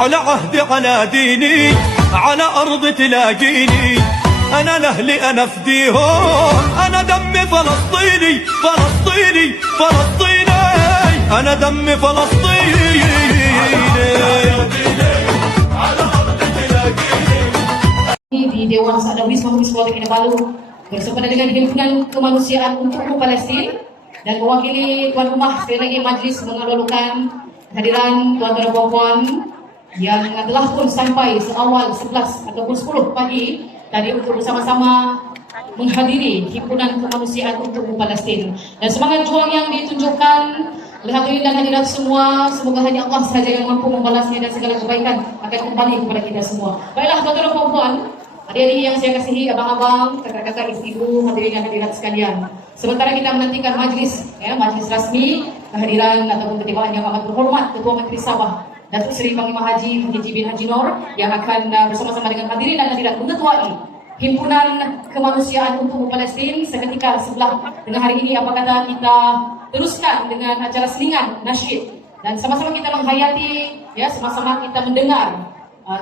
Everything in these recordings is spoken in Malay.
على عهدي على ديني على أرض تلاقيني أنا لأهلي أنا فديهم أنا دمي فلسطيني فلسطيني فلسطيني أنا دمي فلسطيني di Dewan Sa'dawi Sulawesi Kinabalu bersama dengan Himpunan Kemanusiaan untuk Palestin dan mewakili tuan rumah sekali lagi majlis mengalu-alukan kehadiran tuan-tuan dan puan-puan yang telah pun sampai seawal 11 ataupun 10 pagi tadi untuk bersama-sama menghadiri Himpunan Kemanusiaan untuk Palestin dan semangat juang yang ditunjukkan oleh hadirin dan hadirat semua, semoga hanya Allah sahaja yang mampu membalasnya dan segala kebaikan akan kembali kepada kita semua. Baiklah tuan-tuan dan puan-puan, adik-adik yang saya kasihi, abang-abang, kakak-kakak, ibu-ibu, hadirin dan hadirat sekalian. Sementara kita menantikan majlis, majlis rasmi kehadiran ataupun ketibaan yang amat berhormat Ketua Menteri Sabah Datuk Seri Panglima Haji Haji bin Haji Nur yang akan bersama-sama dengan hadirin dan hadirat mengetuai Himpunan Kemanusiaan untuk Palestin seketika sebelah dengan hari ini. Apa kata kita teruskan dengan acara selingan nasyid dan sama-sama kita menghayati, sama-sama kita mendengar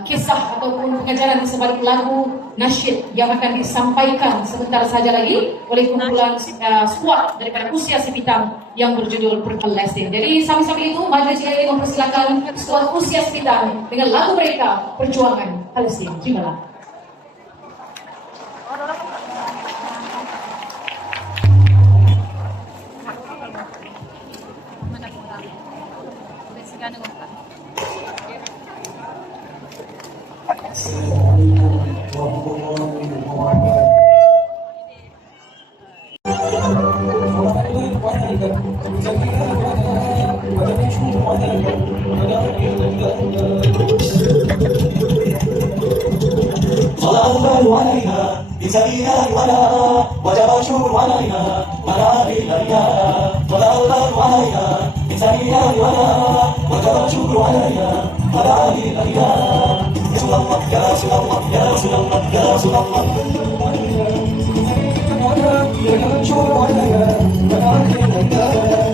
kisah ataupun pengajaran di sebalik lagu nasyid yang akan disampaikan sebentar saja lagi oleh kumpulan skuad daripada Usia Sepitang yang berjudul Palestin. Jadi sambil-sambil itu majlis ini mempersilakan skuad Usia Sepitang dengan lagu mereka Perjuangan Palestin. Terimalah. عليها بسبيل ولا وجب الشكر عليها ولا بالله ولا الله عليها بسبيل ولا وجب الشكر عليها ولا بالله يا رسول الله يا رسول الله يا رسول الله يا رسول الله وجب الشكر عليها ولا بالله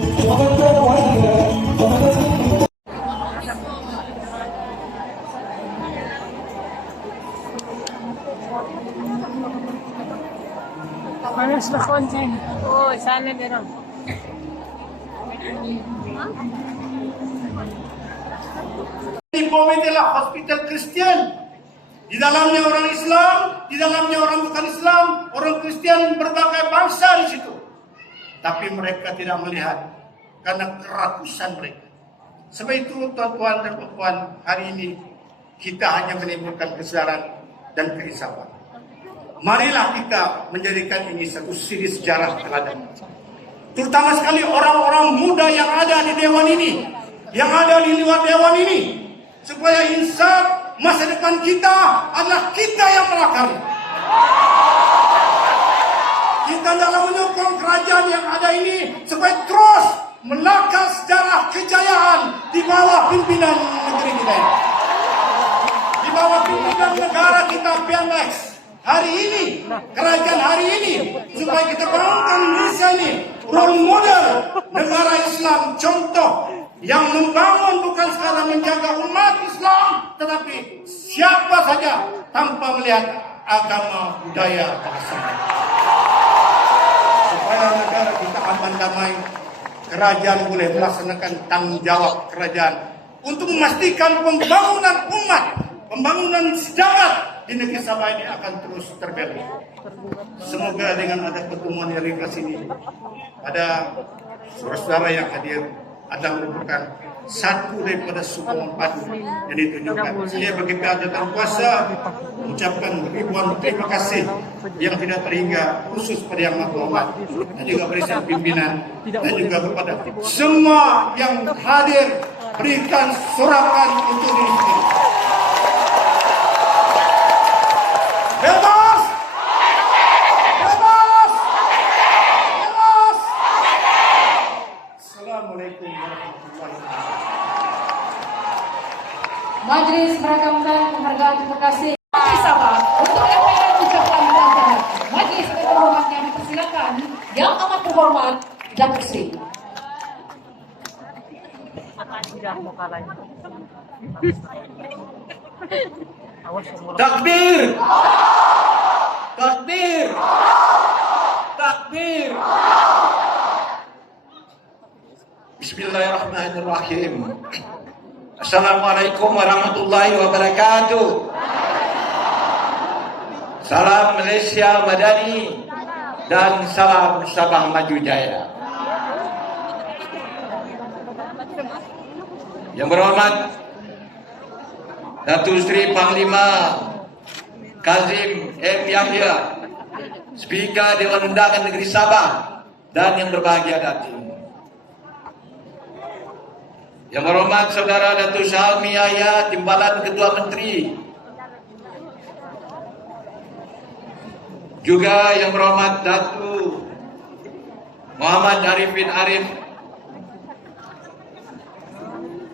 Manas na konti. Oo, sana meron. Ini Bome adalah hospital Kristen. Di dalamnya orang Islam, di dalamnya orang bukan Islam, orang Kristen berbagai bangsa di situ. Tapi mereka tidak melihat karena kerakusan mereka. Sebab itu tuan-tuan dan puan-puan, hari ini kita hanya menimbulkan kesadaran dan keinsafan. Marilah kita menjadikan ini satu siri sejarah teladan. Terutama sekali orang-orang muda yang ada di dewan ini, yang ada di luar dewan ini, supaya insaf masa depan kita adalah kita yang melakarnya. Kita dalam menyokong kerajaan yang ada ini supaya terus melakar sejarah kejayaan di bawah pimpinan negeri kita, di bawah pimpinan negara kita PNX. Hari ini, kerajaan hari ini, supaya kita bangunkan Indonesia ini role model negara Islam, contoh yang membangun bukan sekadar menjaga umat Islam, tetapi siapa saja tanpa melihat agama, budaya, bahasa. Supaya negara kita aman damai, kerajaan boleh melaksanakan tanggung jawab kerajaan untuk memastikan pembangunan umat, pembangunan sejarah di negeri Sabah ini akan terus tergali. Semoga dengan ada pertemuan yang ringkas ini, ada saudara-saudara yang hadir adalah merupakan satu daripada sokongan padu yang ditunjukkan. Saya bagi pihak jawatan kuasa mengucapkan ribuan terima kasih yang tidak terhingga, khusus pada yang Maha dan juga presiden pimpinan dan juga kepada semua yang hadir, berikan sorakan untuk diri sendiri. Bebas! Bebas! Bebas! Assalamualaikum warahmatullahi wabarakatuh. Majlis merakamkan penghargaan terima kasih Sabah untuk MPR ucapan penghargaan. Majlis yang terhormatnya dipersilakan yang amat terhormat Datuk Seri. Sudah mau kalahnya. Takbir! Takbir! Takbir! Bismillahirrahmanirrahim. Assalamualaikum warahmatullahi wabarakatuh. Salam Malaysia Madani dan salam Sabah Maju Jaya. Yang berhormat Datuk Seri Panglima Kazim M. Yahya, Speaker Dewan Undangan Negeri Sabah, dan yang berbahagia Datin. Yang berhormat Saudara Datuk Syahmi Yahya, Timbalan Ketua Menteri. Juga yang berhormat Datuk Muhammad Arifin Arif,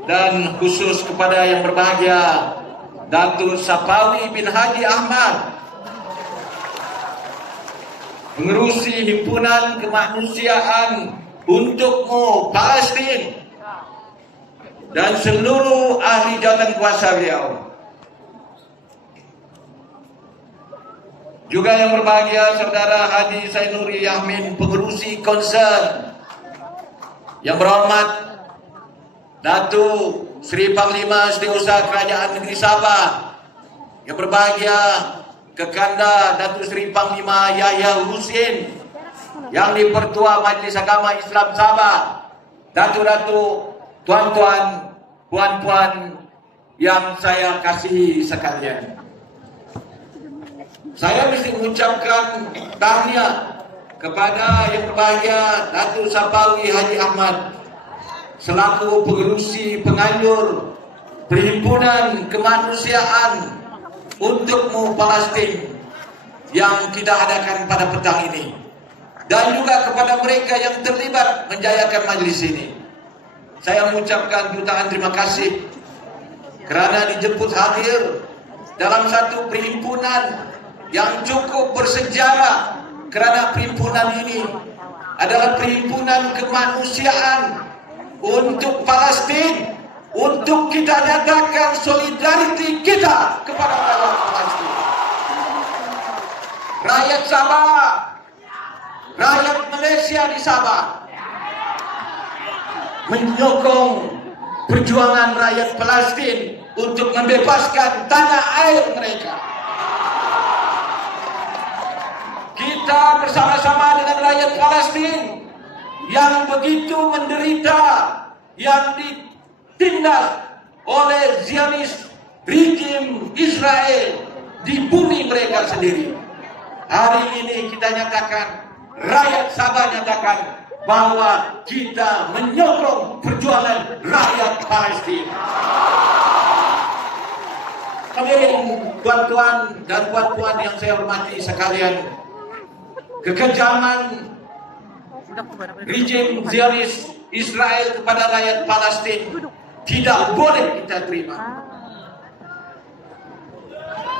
dan khusus kepada yang berbahagia Datuk Sapawi bin Haji Ahmad, pengerusi Himpunan Kemanusiaan Untukmu Palestin, dan seluruh ahli jawatan kuasa beliau. Juga yang berbahagia Saudara Haji Zainuri Yahmin, pengerusi Concern. Yang berhormat Datuk Seri Panglima Setiausaha Kerajaan Negeri Sabah. Yang berbahagia Kekanda Datuk Seri Panglima Yahya Husin, Yang di-Pertua Majlis Agama Islam Sabah, Datuk-datuk, tuan-tuan, puan-puan yang saya kasihi sekalian. Saya mesti mengucapkan tahniah kepada yang berbahagia Datuk Sapawi Haji Ahmad selaku pengerusi penganjur Perhimpunan Kemanusiaan Untukmu Palestin yang kita adakan pada petang ini, dan juga kepada mereka yang terlibat menjayakan majlis ini. Saya mengucapkan jutaan terima kasih kerana dijemput hadir dalam satu perhimpunan yang cukup bersejarah, kerana perhimpunan ini adalah perhimpunan kemanusiaan untuk Palestin, untuk kita nyatakan solidariti kita kepada rakyat Palestin. Rakyat Sabah, rakyat Malaysia di Sabah menyokong perjuangan rakyat Palestin untuk membebaskan tanah air mereka. Kita bersama-sama dengan rakyat Palestin yang begitu menderita, yang ditindas oleh Zionis rejim Israel di bumi mereka sendiri. Hari ini kita nyatakan, rakyat Sabah nyatakan bahwa kita menyokong perjuangan rakyat Palestin. Tuan-tuan dan puan-puan yang saya hormati sekalian, kekejaman rejim Zionis Israel kepada rakyat Palestin tidak boleh kita terima.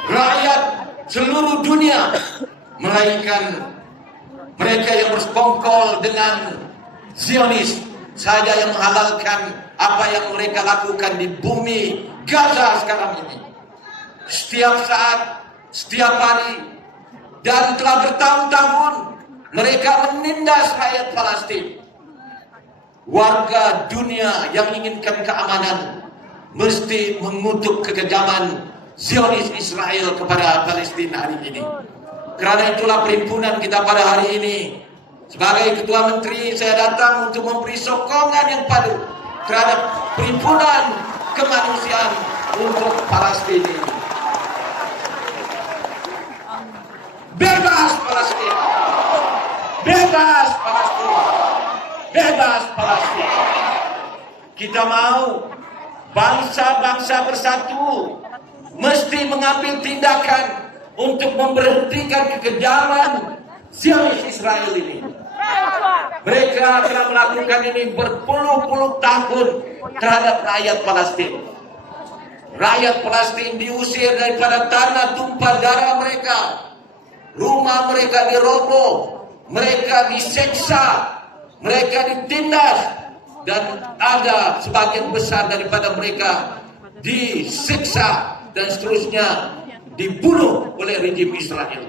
Rakyat seluruh dunia, melainkan mereka yang bersekongkol dengan Zionis saja yang menghalalkan apa yang mereka lakukan di bumi Gaza sekarang ini. Setiap saat, setiap hari, dan telah bertahun-tahun mereka menindas rakyat Palestin. Warga dunia yang inginkan keamanan mesti mengutuk kekejaman Zionis Israel kepada Palestina hari ini. Kerana itulah perhimpunan kita pada hari ini. Sebagai Ketua Menteri, saya datang untuk memberi sokongan yang padu terhadap perhimpunan kemanusiaan untuk Palestin ini. Bebas Palestin! Bebas Palestin! Bebas Palestin! Kita mau bangsa-bangsa bersatu mesti mengambil tindakan untuk memberhentikan kekejaman Zionis Israel ini. Mereka telah melakukan ini berpuluh-puluh tahun terhadap rakyat Palestin. Rakyat Palestin diusir daripada tanah tumpah darah mereka. Rumah mereka diroboh, mereka diseksa, mereka ditindas, dan ada sebagian besar daripada mereka disiksa, dan seterusnya dibunuh oleh rejim Israel.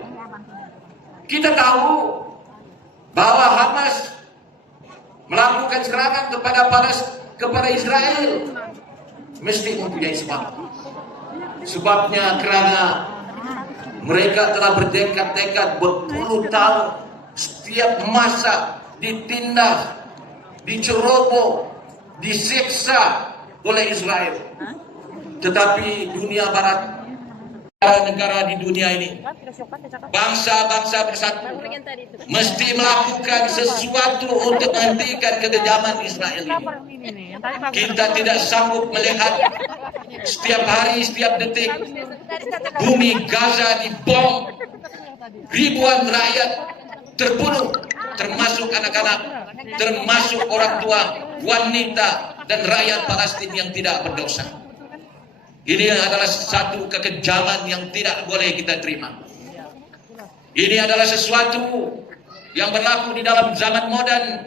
Kita tahu bahwa Hamas melakukan serangan kepada Israel mesti mempunyai sebab. Sebabnya karena mereka telah bertekad-tekad berpuluh tahun setiap masa ditindas, diceroboh, disiksa oleh Israel. Tetapi dunia barat, negara-negara di dunia ini, bangsa-bangsa bersatu mesti melakukan sesuatu untuk menghentikan kekejaman Israel ini. Kita tidak sanggup melihat setiap hari, setiap detik bumi Gaza dibom, ribuan rakyat terbunuh, termasuk anak-anak, termasuk orang tua, wanita, dan rakyat Palestina yang tidak berdosa. Ini adalah satu kekejaman yang tidak boleh kita terima. Ini adalah sesuatu yang berlaku di dalam zaman modern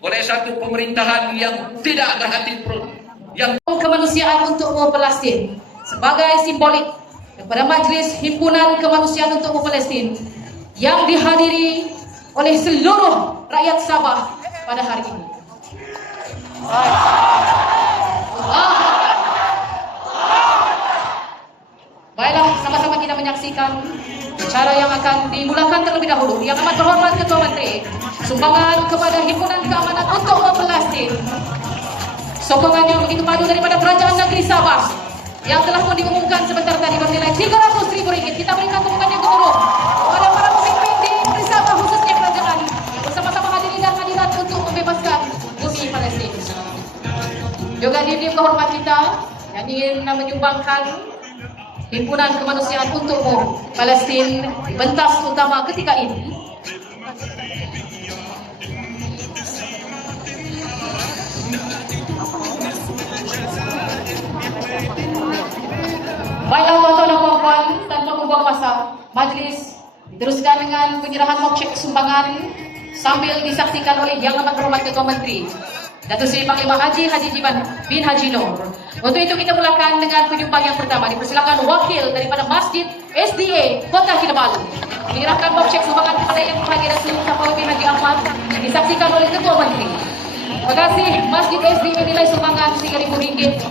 oleh satu pemerintahan yang tidak berhati perut, yang kemanusiaan untuk umat Palestin sebagai simbolik kepada Majelis Himpunan Kemanusiaan untuk Umat Palestin yang dihadiri oleh seluruh rakyat Sabah pada hari ini. Baiklah, sama-sama kita menyaksikan acara yang akan dimulakan terlebih dahulu. Yang amat terhormat Ketua Menteri, sumbangan kepada Himpunan Keamanan untuk Umat Palestin, sokongan yang begitu padu daripada Kerajaan Negeri Sabah yang telah pun diumumkan sebentar tadi bernilai RM300.000. Kita berikan tepukan yang gemuruh kepada para pemimpin di Negeri Sabah, khususnya kerajaan, yang bersama-sama hadirin dan hadirat untuk membebaskan bumi Palestin. Juga diri kehormat kita yang ingin menyumbangkan Himpunan Kemanusiaan untuk Palestin di pentas utama ketika ini. Baiklah tuan-tuan dan puan-puan, tanpa membuang masa, majlis diteruskan dengan penyerahan mok cek sumbangan sambil disaksikan oleh Yang Amat Terhormat Ketua Menteri Datuk Seri Panglima Haji Jivan bin Haji Noor. Untuk itu kita mulakan dengan penyumbang yang pertama. Dipersilakan wakil daripada Masjid SDA Kota Kinabalu menyerahkan mok cek sumbangan kepada Yang Berbahagia dan seluruh Kapolri Haji Ahmad, disaksikan oleh Ketua Menteri. Terima kasih Masjid SDA, nilai sumbangan RM3.000.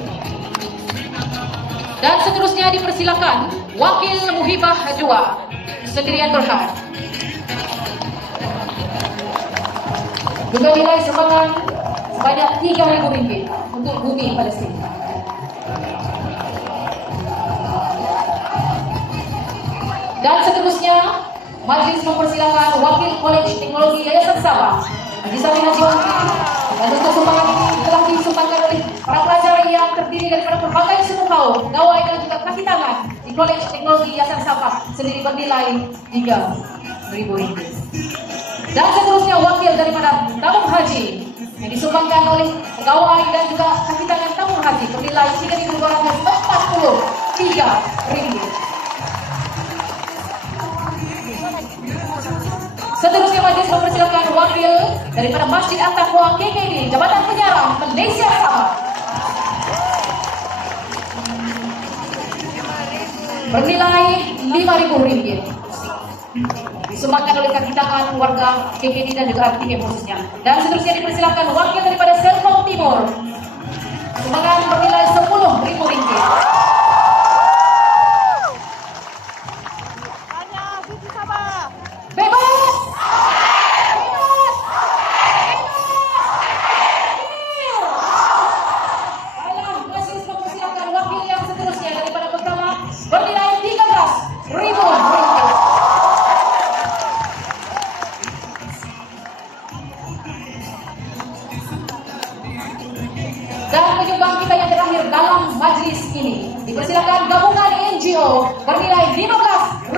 Dan seterusnya dipersilakan Wakil Muhibah Jua Sendirian Berhad. Juga nilai sumbangan sebanyak RM3.000 untuk bumi Palestina. Dan seterusnya majlis mempersilakan Wakil Kolej Teknologi Yayasan Sabah Haji Samin Haji Wangki. Dan untuk sumbangan ini telah disumbangkan oleh para pelajar yang terdiri daripada berbagai suku kaum, gawai dan juga kaki tangan di Kolej Teknologi Yayasan Sabah sendiri bernilai RM3.000. Dan seterusnya wakil daripada tabung haji yang disumbangkan oleh pegawai dan juga kaki tangan tabung haji bernilai RM3.243. Seterusnya majlis mempersilakan wakil daripada Masjid At-Taqwa KKD Jabatan Penyiaran Malaysia Sabah bernilai RM5.000, disumbangkan oleh kaki tangan warga KKD dan juga RTM khususnya. Dan seterusnya dipersilakan wakil daripada Selkom Timur, sumbangan bernilai RM10.000. Dipersilakan gabungan NGO bernilai RM15.000.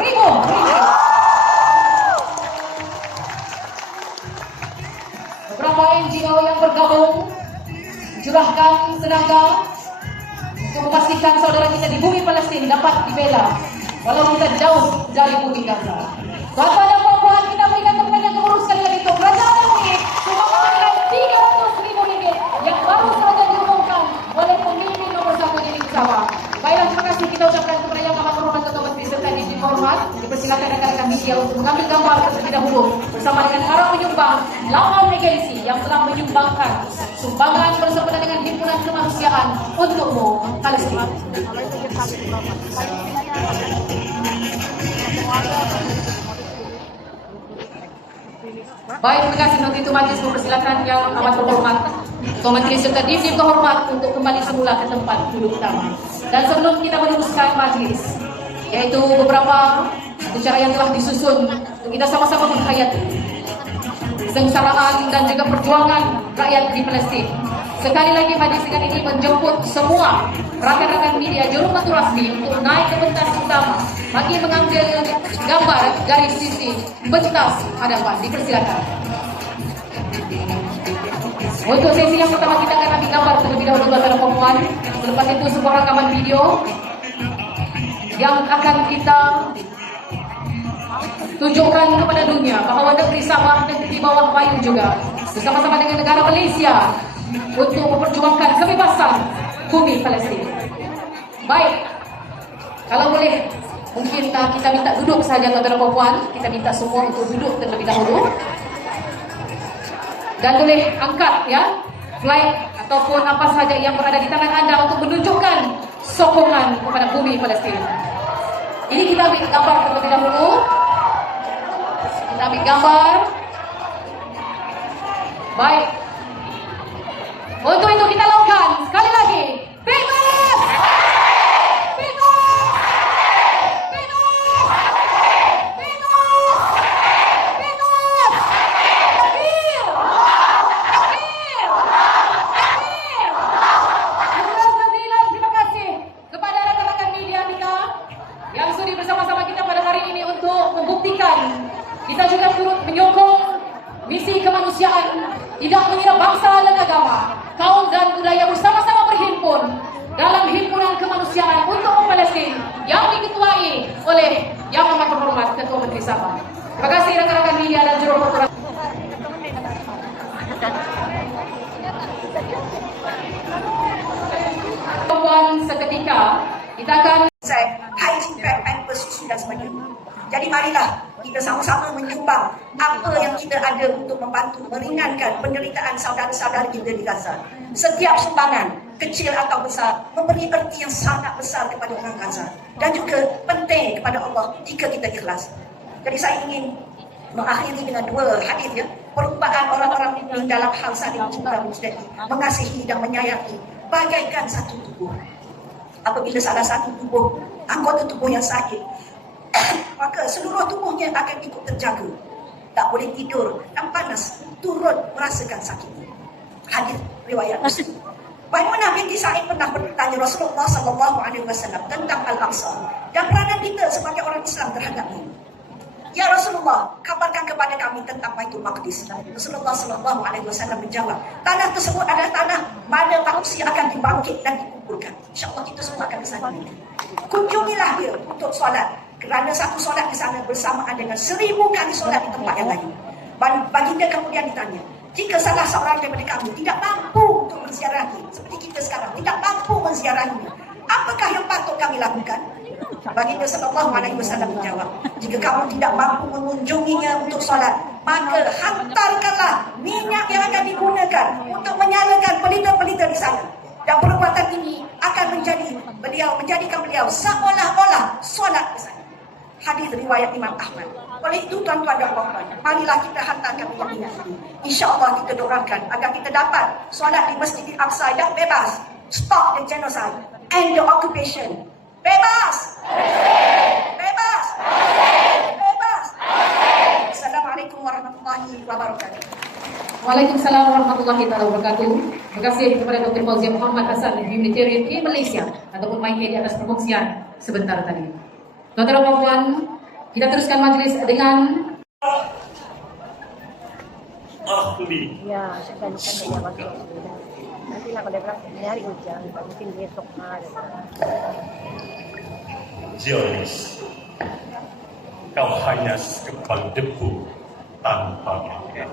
Beberapa NGO yang bergabung curahkan tenaga untuk memastikan saudara kita di bumi Palestin dapat dibela walau kita jauh dari bumi Gaza. Tuan-tuan dan puan-puan, kita berikan tepukan yang gemuruh sekali lagi untuk Kerajaan Negeri sumbangan RM300.000 yang baru saja diumumkan oleh pemimpin nomor 1 di Sabah. kasih kita ucapkan kepada Yang Amat Terhormat Ketua Majelis serta yang dihormat. Dipersilakan rekan-rekan media untuk mengambil gambar terlebih dahulu bersama dengan para penyumbang 8 agensi yang telah menyumbangkan sumbangan bersempena dengan himpunan kemanusiaan untukmu Palestin. Baik, terima kasih. Untuk itu majelis mempersilakan Yang Amat Terhormat Ketua Majelis serta Divdim Terhormat untuk kembali semula ke tempat duduk utama. Dan sebelum kita meneruskan majelis, yaitu beberapa acara yang telah disusun untuk kita sama-sama menghayati kesengsaraan dan juga perjuangan rakyat di Palestin. Sekali lagi majelis dengan ini menjemput semua rakan-rakan media Jurumatul Rasmi untuk naik ke pentas utama bagi mengambil gambar dari sisi pentas hadapan. Dipersilakan. Untuk sesi yang pertama kita akan ambil gambar terlebih dahulu tuan-tuan dan puan. Selepas itu sebuah rekaman video yang akan kita tunjukkan kepada dunia bahawa negeri Sabah dan di bawah payung juga bersama-sama dengan negara Malaysia untuk memperjuangkan kebebasan bumi Palestin. Baik, kalau boleh mungkin kita minta duduk saja tuan-tuan dan puan. Kita minta semua untuk duduk terlebih dahulu. Dan boleh angkat ya flag ataupun apa saja yang berada di tangan anda untuk menunjukkan sokongan kepada bumi Palestin. Ini kita ambil gambar terlebih dahulu. Kita ambil gambar. Baik. Untuk itu kita lakukan sekali lagi. Bebas! Kita juga turut menyokong misi kemanusiaan, tidak mengira bangsa dan agama, kaum dan budaya bersama-sama berhimpun dalam himpunan kemanusiaan untuk Palestin yang diketuai oleh Yang Amat Terhormat Ketua Menteri Sabah. Terima kasih rekan-rekan media dan juru perempuan. Seketika kita akan hygiene pad, pampers, susu dan sebagainya. Jadi marilah kita sama-sama menyumbang apa yang kita ada untuk membantu meringankan penderitaan saudara-saudara kita di Gaza. Setiap sumbangan, kecil atau besar, memberi erti yang sangat besar kepada orang Gaza. Dan juga penting kepada Allah jika kita ikhlas. Jadi saya ingin mengakhiri dengan 2 hadis ya. Perumpamaan orang-orang mukmin dalam hal saling mencintai mengasihi dan menyayangi bagaikan satu tubuh. Apabila salah satu tubuh, anggota tubuh yang sakit, maka seluruh tubuhnya akan ikut terjaga. Tak boleh tidur dan panas, turut merasakan sakitnya. Hadis riwayat Muslim. Maimunah binti Sa'id pernah bertanya Rasulullah SAW tentang Al-Aqsa dan peranan kita sebagai orang Islam terhadapnya. Ya Rasulullah, kabarkan kepada kami tentang Baitul Maqdis. Rasulullah SAW menjawab, tanah tersebut adalah tanah mana manusia akan dibangkit dan dikuburkan. InsyaAllah kita semua akan ke sana. Kunjungilah dia untuk solat, kerana satu solat di sana bersamaan dengan 1000 kali solat di tempat yang lain. Baginda kemudian ditanya, jika salah seorang daripada kami tidak mampu untuk menziarahi, seperti kita sekarang tidak mampu menziarahinya, apakah yang patut kami lakukan? Baginda SAW menjawab, jika kamu tidak mampu mengunjunginya untuk solat, maka hantarkanlah minyak yang akan digunakan untuk menyalakan pelita-pelita di sana. Dan perbuatan ini akan menjadikan beliau seolah-olah solat di sana. Hadis riwayat Imam Ahmad. Oleh itu tuan-tuan dan puan-puan, marilah kita hantarkan minyak ini. InsyaAllah kita doakan agar kita dapat solat di Masjid Al-Aqsa dan bebas. Stop the genocide and the occupation. Bebas! Bebas! Bebas! Assalamualaikum warahmatullahi wabarakatuh. Waalaikumsalam warahmatullahi wabarakatuh. Terima kasih kepada Dr. Fauzia Muhammad Hasan, Humanitarian di Malaysia ataupun MyK di atas perkongsian sebentar tadi. Tuan-tuan dan puan, kita teruskan majlis dengan ahli Ya, saya dia masuk. Nanti lah kalau dia bilang nyari hujan, mungkin besok ada. Zionis. Kau hanya sekepal debu tanpa makna.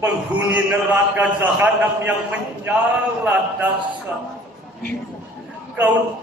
Penghuni neraka jahanam yang menyala dahsyat. Kau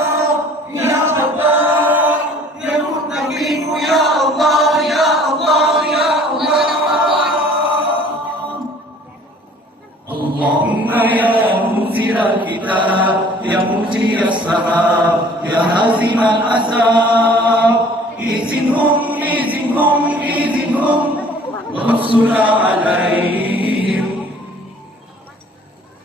مجري السحاب يا هازم الأحزاب إذنهم وانصرنا عليهم.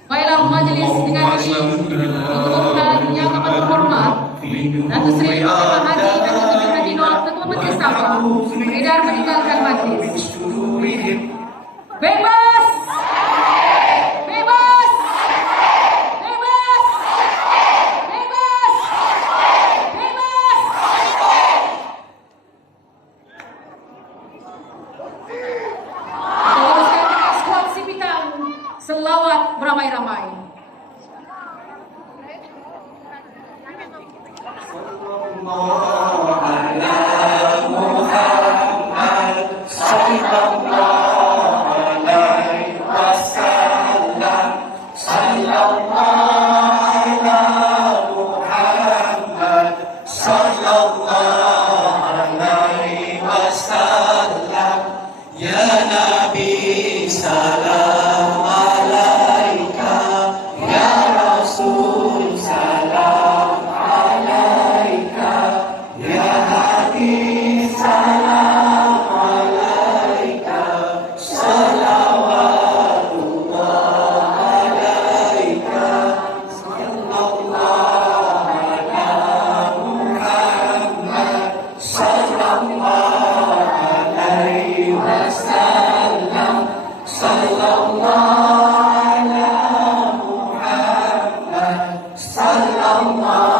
Baiklah majelis dengan ini ditutup yang amat terhormat Datuk Seri Muhammad Hadi dan Datuk Hadi Nur Ketua Menteri Sabah beredar meninggalkan majlis. Bebas! Bebas! Bebas! Bebas! Bebas! Teruskan dengan skuad si bintang selawat beramai-ramai. Ya Nabi salam alaika, Ya Rasul salam alaika, Ya Hadi salam alaika, salawatullah alaika, sallallahu ala Muhammad, sallallahu alaihi wasallam, sallallahu ala Muhammad, sallallahu